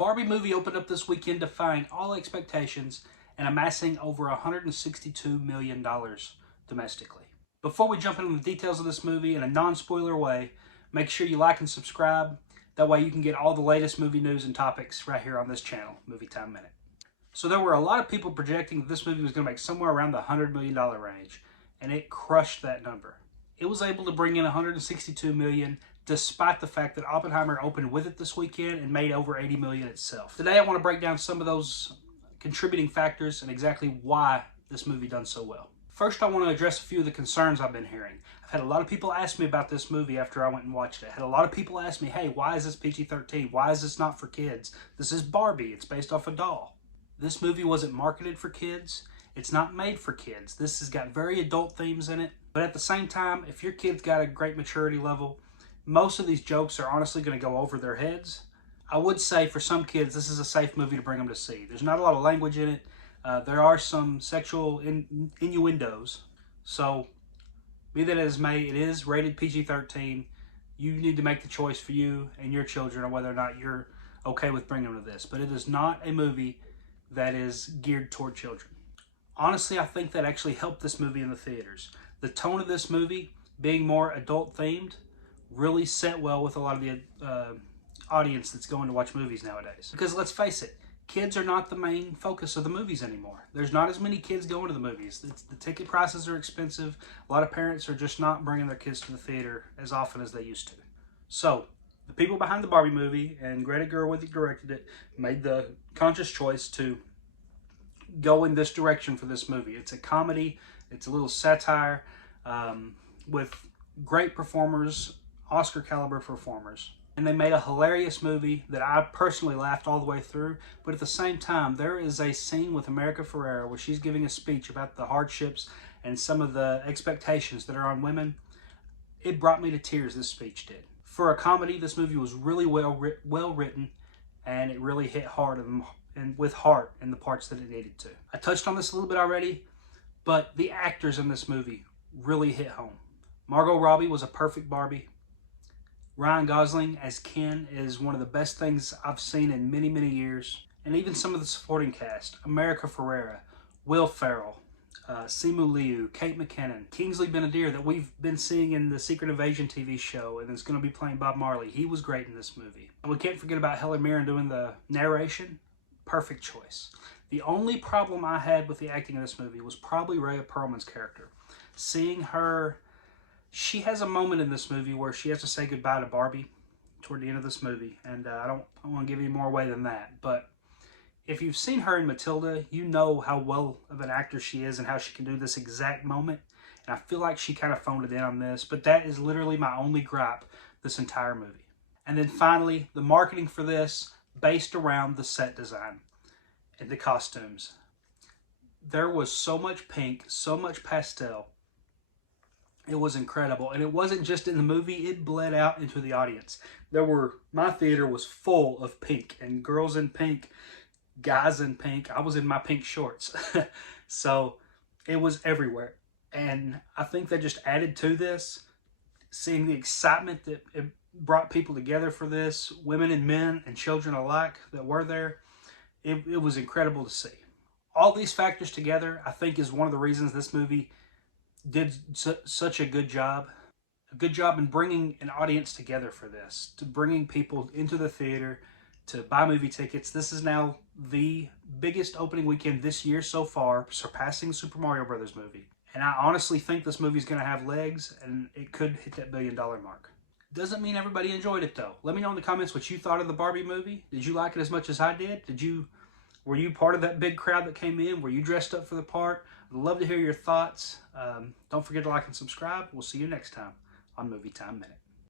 Barbie movie opened up this weekend defying all expectations and amassing over $162 million domestically. Before we jump into the details of this movie in a non-spoiler way, make sure you like and subscribe. That way you can get all the latest movie news and topics right here on this channel, Movie Time Minute. So there were a lot of people projecting that this movie was going to make somewhere around the $100 million range, and it crushed that number. It was able to bring in $162 million despite the fact that Oppenheimer opened with it this weekend and made over $80 million itself. Today I want to break down some of those contributing factors and exactly why this movie done so well. First, I want to address a few of the concerns I've been hearing. I've had a lot of people ask me about this movie after I went and watched it. I had a lot of people ask me, hey, why is this PG-13? Why is this not for kids? This is Barbie. It's based off a doll. This movie wasn't marketed for kids. It's not made for kids. This has got very adult themes in it. But at the same time, if your kid's got a great maturity level, most of these jokes are honestly going to go over their heads. I would say for some kids, this is a safe movie to bring them to see. There's not a lot of language in it. There are some sexual innuendos. So, be that as may, it is rated PG-13. You need to make the choice for you and your children on whether or not you're okay with bringing them to this. But it is not a movie that is geared toward children. Honestly, I think that actually helped this movie in the theaters. The tone of this movie, being more adult-themed, really set well with a lot of the audience that's going to watch movies nowadays. Because let's face it, kids are not the main focus of the movies anymore. There's not as many kids going to the movies. The ticket prices are expensive. A lot of parents are just not bringing their kids to the theater as often as they used to. So, the people behind the Barbie movie, and Greta Gerwig directed it, made the conscious choice to go in this direction for this movie. It's a comedy. It's a little satire with great performers, Oscar caliber performers. And they made a hilarious movie that I personally laughed all the way through. But at the same time, there is a scene with America Ferrera where she's giving a speech about the hardships and some of the expectations that are on women. It brought me to tears, this speech did. For a comedy, this movie was really well written, and it really hit hard and with heart in the parts that it needed to. I touched on this a little bit already, but the actors in this movie really hit home. Margot Robbie was a perfect Barbie. Ryan Gosling as Ken is one of the best things I've seen in many, many years. And even some of the supporting cast, America Ferrera, Will Ferrell, Simu Liu, Kate McKinnon, Kingsley Ben-Adir that we've been seeing in the Secret Invasion TV show and is going to be playing Bob Marley. He was great in this movie. And we can't forget about Helen Mirren doing the narration. Perfect choice. The only problem I had with the acting in this movie was probably Rhea Perlman's character. Seeing her, she has a moment in this movie where she has to say goodbye to Barbie toward the end of this movie. And I don't want to give you more away than that. But if you've seen her in Matilda, you know how well of an actor she is and how she can do this exact moment. And I feel like she kind of phoned it in on this. But that is literally my only gripe this entire movie. And then finally, the marketing for this based around the set design and the costumes. There was so much pink, so much pastel. It was incredible. And it wasn't just in the movie, it bled out into the audience. My theater was full of pink, and girls in pink, guys in pink. I was in my pink shorts. So it was everywhere. And I think that just added to this, seeing the excitement that it brought people together for this, women and men and children alike that were there. It was incredible to see. All these factors together, I think, is one of the reasons this movie did such a good job. A good job in bringing an audience together for this, to bringing people into the theater to buy movie tickets. This is now the biggest opening weekend this year so far, surpassing Super Mario Brothers movie. And I honestly think this movie is going to have legs, and it could hit that $1 billion mark. Doesn't mean everybody enjoyed it, though. Let me know in the comments what you thought of the Barbie movie. Did you like it as much as I did? Were you part of that big crowd that came in? Were you dressed up for the part? I'd love to hear your thoughts. Don't forget to like and subscribe. We'll see you next time on Movie Time Minute.